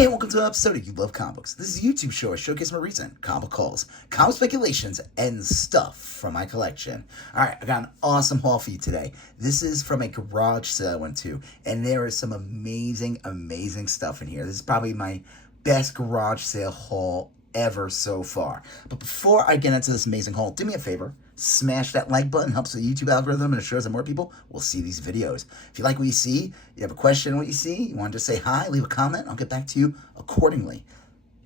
Hey, welcome to an episode of You Love Comic Books. This is a YouTube show I showcase my recent comic hauls, comic speculations, and stuff from my collection. Alright, I got an awesome haul for you today. This is from a garage sale I went to, and there is some amazing stuff in here. This is probably my best garage sale haul ever so far. But before I get into this amazing haul, do me a favor. Smash that like button, helps the YouTube algorithm and ensures that more people will see these videos. If you like what you see, you have a question on what you see, you want to just say hi, leave a comment, I'll get back to you accordingly.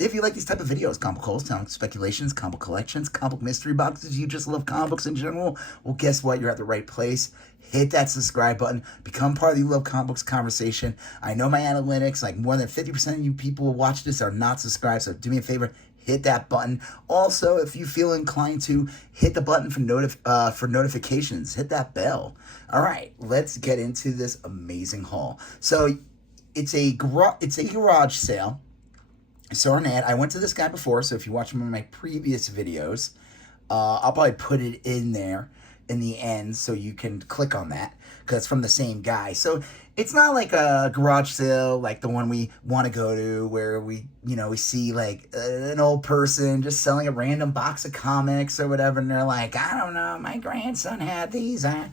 If you like these type of videos, comic hauls, comic speculations, comic collections, comic mystery boxes, you just love comic books in general, well, guess what? You're at the right place. Hit that subscribe button. Become part of the You Love Comic Books conversation. I know my analytics, like more than 50% of you people who watch this are not subscribed, so do me a favor, hit that button. Also, if you feel inclined to, hit the button for notifications. Hit that bell. All right, let's get into this amazing haul. So it's a garage sale. I saw an ad. I went to this guy before, so if you watch one of my previous videos, I'll probably put it in there in the end so you can click on that because it's from the same guy. So it's not like a garage sale like the one we want to go to where we see like an old person just selling a random box of comics or whatever, and they're like, I don't know, my grandson had these and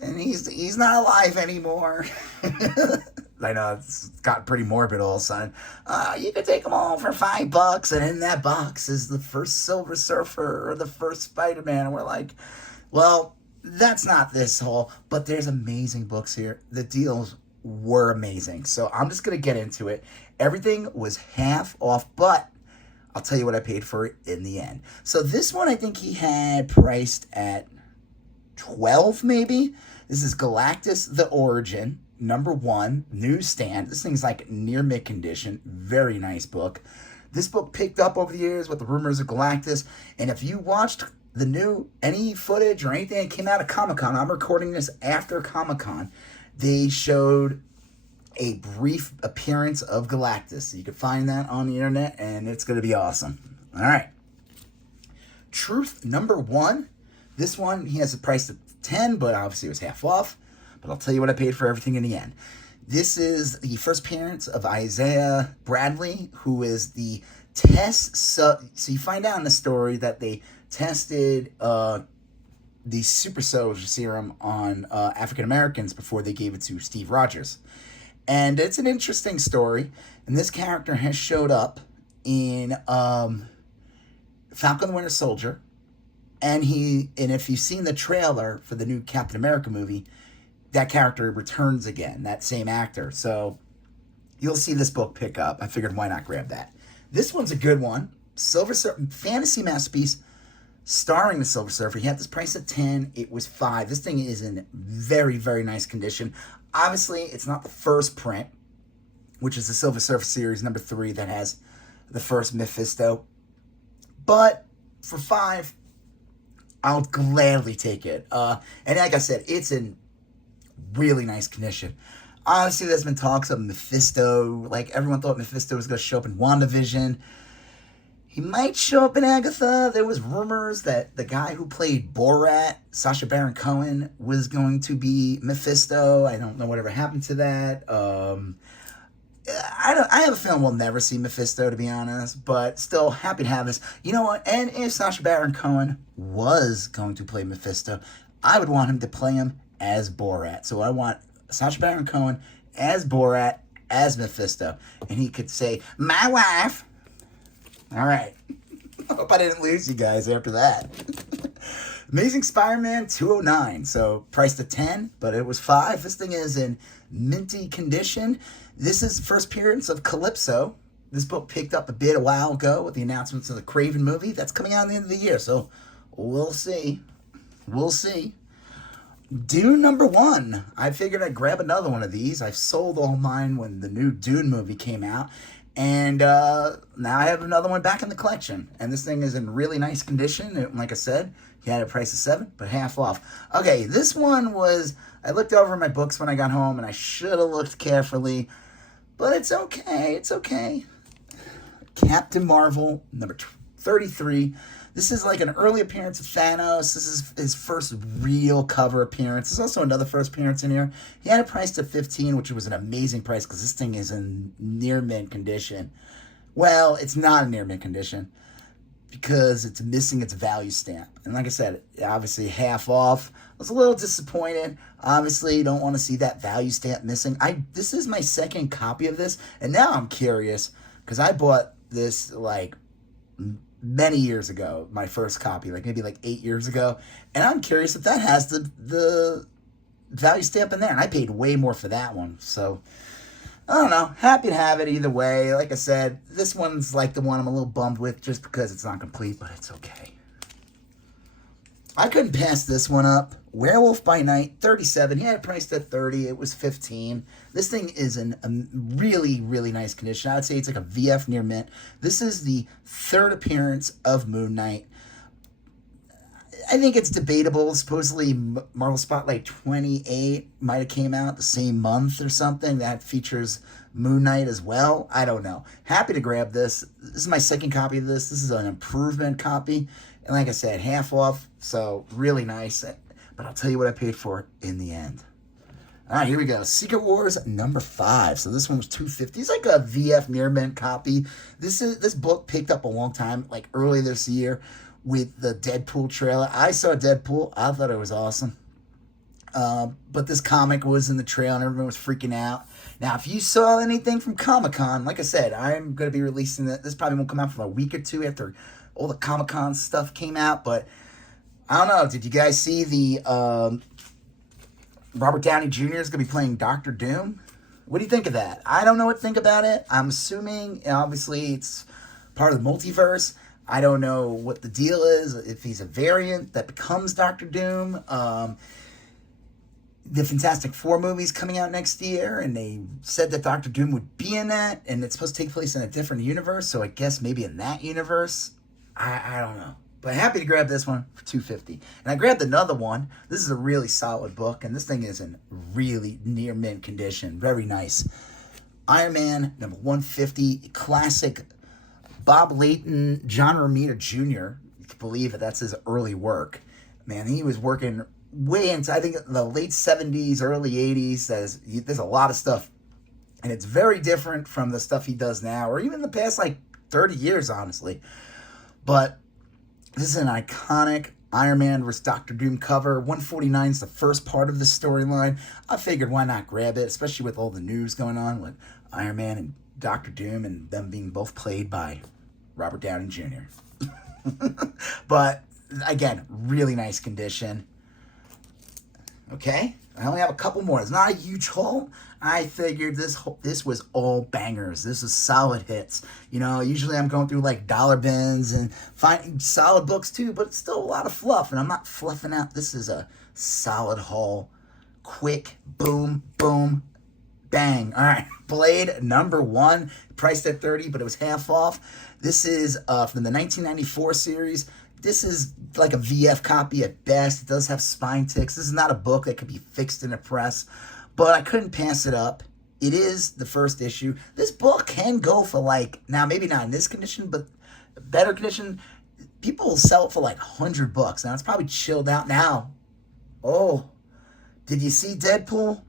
he's not alive anymore. I know it's got pretty morbid all of a sudden. You could take them all for $5, and in that box is the first Silver Surfer or the first SpiderMan, and we're like, well, that's not this haul, but there's amazing books here. The deals were amazing, so I'm just going to get into it. Everything was half off, but I'll tell you what I paid for it in the end. So this one I think he had priced at $12 maybe. This is Galactus The Origin, #1, newsstand. This thing's like near mint condition. Very nice book. This book picked up over the years with the rumors of Galactus, and if you watched any footage or anything that came out of Comic-Con, I'm recording this after Comic-Con, they showed a brief appearance of Galactus. So you can find that on the internet, and it's going to be awesome. All right. Truth #1. This one, he has it priced at $10, but obviously it was half off. But I'll tell you what I paid for everything in the end. This is the first appearance of Isaiah Bradley, who is the test. So you find out in the story that they tested the super soldier serum on African Americans before they gave it to Steve Rogers. And it's an interesting story. And this character has showed up in Falcon the Winter Soldier. And if you've seen the trailer for the new Captain America movie, that character returns again, that same actor. So you'll see this book pick up. I figured, why not grab that? This one's a good one. Silver Surfer, fantasy masterpiece, starring the Silver Surfer. He had this price at $10. It was $5. This thing is in very, very nice condition. Obviously, it's not the first print, which is the Silver Surfer series #3 that has the first Mephisto. But for $5, I'll gladly take it. And like I said, it's in really nice condition. Honestly, there's been talks of Mephisto. Like, everyone thought Mephisto was going to show up in WandaVision. He might show up in Agatha. There was rumors that the guy who played Borat, Sacha Baron Cohen, was going to be Mephisto. I don't know whatever happened to that. I have a feeling we'll never see Mephisto, to be honest, but still happy to have this. You know what? And if Sacha Baron Cohen was going to play Mephisto, I would want him to play him as Borat. So I want Sacha Baron Cohen as Borat, as Mephisto, and he could say, "My wife." All right. I hope I didn't lose you guys after that. Amazing Spider-Man 209. So priced at $10, but it was $5. This thing is in minty condition. This is the first appearance of Calypso. This book picked up a while ago with the announcements of the Craven movie. That's coming out at the end of the year, so we'll see. We'll see. Dune #1. I figured I'd grab another one of these. I've sold all mine when the new Dune movie came out. And now I have another one back in the collection. And this thing is in really nice condition. Like I said, he had a price of $7, but half off. Okay, this one was, I looked over my books when I got home, and I should have looked carefully. But it's okay. It's okay. Captain Marvel, #33. This is like an early appearance of Thanos. This is his first real cover appearance. There's also another first appearance in here. He had it priced at $15, which was an amazing price because this thing is in near mint condition. Well, it's not in near mint condition because it's missing its value stamp. And like I said, obviously half off. I was a little disappointed. Obviously, you don't want to see that value stamp missing. This is my second copy of this, and now I'm curious because I bought this like many years ago, my first copy, like maybe like 8 years ago, and I'm curious if that has the value stamp in there, and I paid way more for that one. So I don't know. Happy to have it either way. Like I said, this one's like the one I'm a little bummed with just because it's not complete, but it's okay. I couldn't pass this one up. Werewolf by Night, 37. He had it priced at 30. It was 15. This thing is in a really, really nice condition. I would say it's like a VF near mint. This is the third appearance of Moon Knight. I think it's debatable. Supposedly, Marvel Spotlight 28 might have came out the same month or something. That features Moon Knight as well. I don't know. Happy to grab this. This is my second copy of this. This is an improvement copy. And like I said, half off. So really nice. But I'll tell you what I paid for it in the end. All right, here we go. Secret Wars number 5. So this one was $250. It's like a VF near mint copy. This book picked up a long time, like early this year, with the Deadpool trailer. I saw Deadpool. I thought it was awesome. But this comic was in the trailer and everyone was freaking out. Now, if you saw anything from Comic-Con, like I said, I'm going to be releasing it. This probably won't come out for a week or two after all the Comic-Con stuff came out. But I don't know. Did you guys see the Robert Downey Jr. is going to be playing Doctor Doom? What do you think of that? I don't know what to think about it. I'm assuming, obviously, it's part of the multiverse. I don't know what the deal is, if he's a variant that becomes Doctor Doom. The Fantastic Four movie's coming out next year, and they said that Doctor Doom would be in that, and it's supposed to take place in a different universe, so I guess maybe in that universe. I don't know. But happy to grab this one for $250. And I grabbed another one. This is a really solid book, and this thing is in really near mint condition. Very nice. Iron Man, number 150, classic Bob Layton, John Romita Jr. You can believe it. That's his early work. Man, he was working way into, I think, the late 70s, early 80s. There's a lot of stuff. And it's very different from the stuff he does now, or even the past, like, 30 years, honestly. But this is an iconic Iron Man vs. Doctor Doom cover. 149 is the first part of the storyline. I figured why not grab it, especially with all the news going on with Iron Man and Doctor Doom and them being both played by Robert Downey Jr. But, again, really nice condition. Okay, I only have a couple more. It's not a huge haul. I figured this was all bangers. This is solid hits. You know, usually I'm going through like dollar bins and finding solid books too, but it's still a lot of fluff, and I'm not fluffing out. This is a solid haul. Quick, boom, boom, bang. All right, Blade number 1, priced at $30, but it was half off. This is from the 1994 series. This is like a VF copy at best. It does have spine ticks. This is not a book that could be fixed in a press, but I couldn't pass it up. It is the first issue. This book can go for like, now maybe not in this condition, but better condition. People will sell it for like $100. Now it's probably chilled out now. Oh, did you see Deadpool?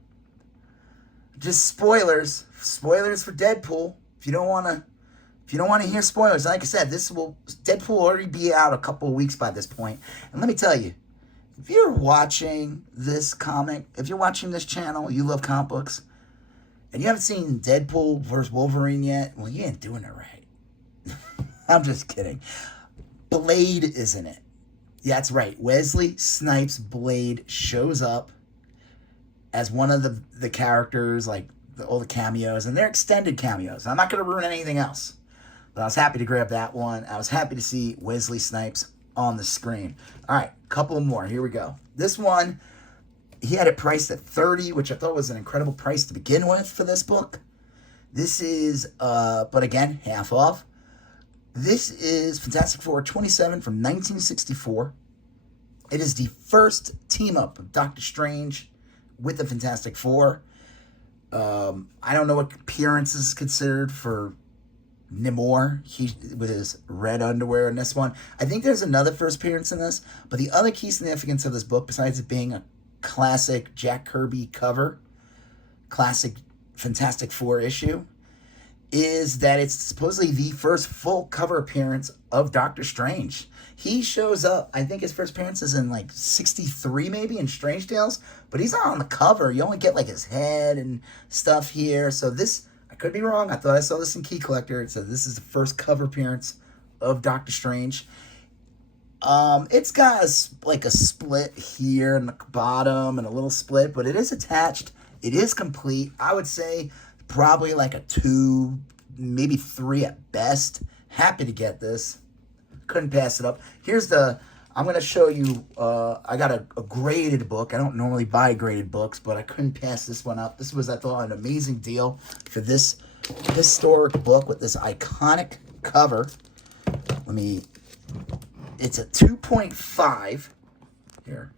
Just spoilers. Spoilers for Deadpool. If you don't want to hear spoilers, like I said, Deadpool will already be out a couple of weeks by this point. And let me tell you, if you're watching this comic, if you're watching this channel, you love comic books, and you haven't seen Deadpool vs. Wolverine yet, well, you ain't doing it right. I'm just kidding. Blade is in it. Yeah, that's right. Wesley Snipes' Blade shows up as one of the characters, like all the cameos, and they're extended cameos. I'm not going to ruin anything else. But I was happy to grab that one. I was happy to see Wesley Snipes on the screen. All right, couple more. Here we go. This one, he had it priced at $30, which I thought was an incredible price to begin with for this book. This is, but again, half off. This is Fantastic Four 27 from 1964. It is the first team-up of Doctor Strange with the Fantastic Four. I don't know what appearance is considered for Namor, he with his red underwear in this one. I think there's another first appearance in this, but the other key significance of this book, besides it being a classic Jack Kirby cover, classic Fantastic Four issue, is that it's supposedly the first full cover appearance of Doctor Strange. He shows up, I think his first appearance is in like 63 maybe in Strange Tales, but he's not on the cover. You only get like his head and stuff here. So this, I could be wrong. I thought I saw this in Key Collector. It said this is the first cover appearance of Doctor Strange. It's got like a split here in the bottom and a little split, but it is attached. It is complete. I would say probably like a 2, maybe 3 at best. Happy to get this. Couldn't pass it up. I'm going to show you, I got a graded book. I don't normally buy graded books, but I couldn't pass this one up. This was, I thought, an amazing deal for this historic book with this iconic cover. It's a 2.5. Here.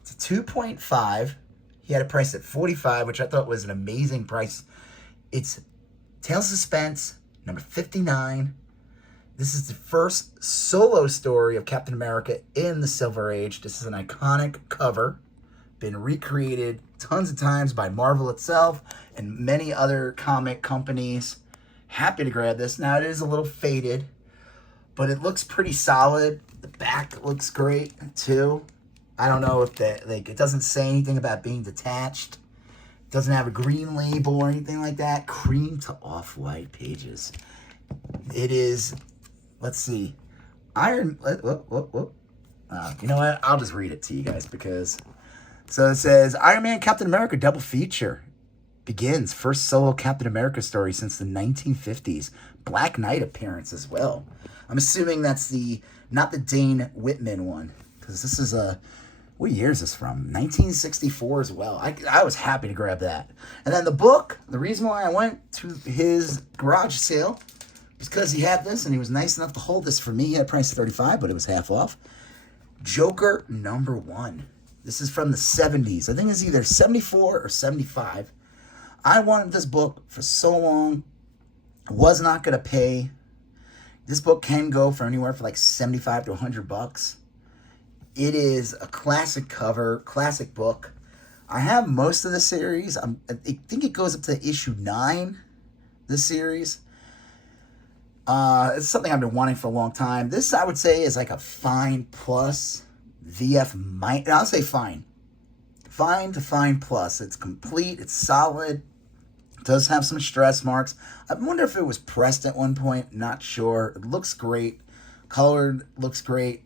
It's a 2.5. He had a price at $45, which I thought was an amazing price. It's Tales of Suspense, number 59. This is the first solo story of Captain America in the Silver Age. This is an iconic cover. Been recreated tons of times by Marvel itself and many other comic companies. Happy to grab this. Now, it is a little faded, but it looks pretty solid. The back looks great, too. I don't know if it doesn't say anything about being detached. It doesn't have a green label or anything like that. Cream to off-white pages. It is, let's see, you know what? I'll just read it to you guys because, so it says, Iron Man, Captain America double feature begins. First solo Captain America story since the 1950s. Black Knight appearance as well. I'm assuming that's not the Dane Whitman one, because this is what year is this from? 1964 as well. I was happy to grab that. And then the book, the reason why I went to his garage sale was because he had this and he was nice enough to hold this for me. He had a price of $35, but it was half off. Joker #1. This is from the 70s. I think it's either 74 or 75. I wanted this book for so long. I was not going to pay. This book can go for anywhere for like $75 to $100. It is a classic cover, classic book. I have most of the series. I think it goes up to issue 9, this series. It's something I've been wanting for a long time. This, I would say, is like a fine plus. I'll say fine. Fine to fine plus. It's complete. It's solid. It does have some stress marks. I wonder if it was pressed at one point. Not sure. It looks great. Colored looks great.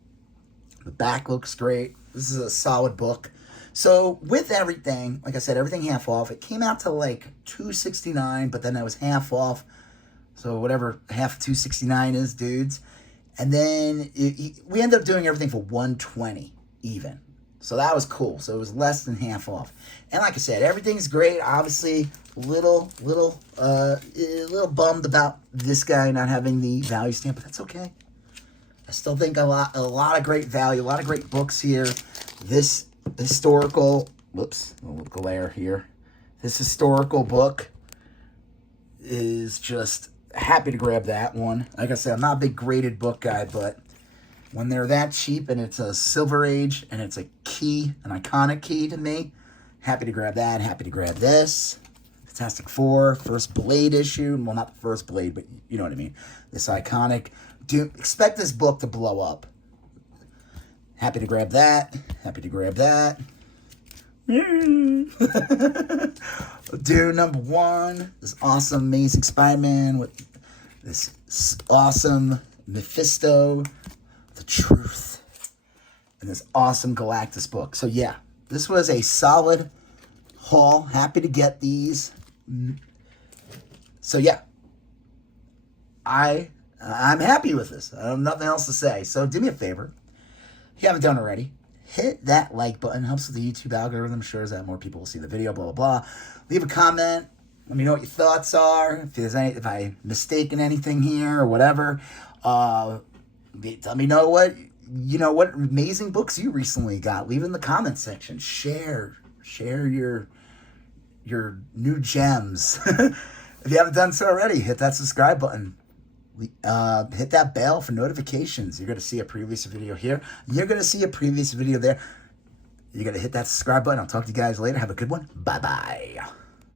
The back looks great. This is a solid book. So with everything, like I said, everything half off. It came out to like $269, but then it was half off. So whatever half of $269 is, dudes. And then we ended up doing everything for $120 even. So that was cool. So it was less than half off. And like I said, everything's great. Obviously, little bummed about this guy not having the value stamp, but that's okay. I still think a lot of great value, a lot of great books here. This historical, whoops, a little glare here. This historical book is just happy to grab that one. Like I said, I'm not a big graded book guy, but when they're that cheap and it's a Silver Age and it's a key, an iconic key to me, happy to grab that. Happy to grab this. Fantastic Four, first Blade issue. Well, not the first Blade, but you know what I mean. This iconic. Expect this book to blow up. Happy to grab that. Happy to grab that. Dune #1. This awesome, amazing Spider-Man with this awesome Mephisto, the truth, and this awesome Galactus book. So yeah, this was a solid haul. Happy to get these. So yeah, I'm happy with this. I have nothing else to say. So do me a favor, if you haven't done already, hit that like button. Helps with the YouTube algorithm. Shows that more people will see the video, blah, blah, blah. Leave a comment. Let me know what your thoughts are. If I mistaken anything here or whatever. Let me know what amazing books you recently got. Leave it in the comment section. Share your new gems. If you haven't done so already, hit that subscribe button. hit that bell for notifications. You're going to see a previous video here. You're going to see a previous video there. You're going to hit that subscribe button. I'll talk to you guys later. Have a good one. Bye-bye.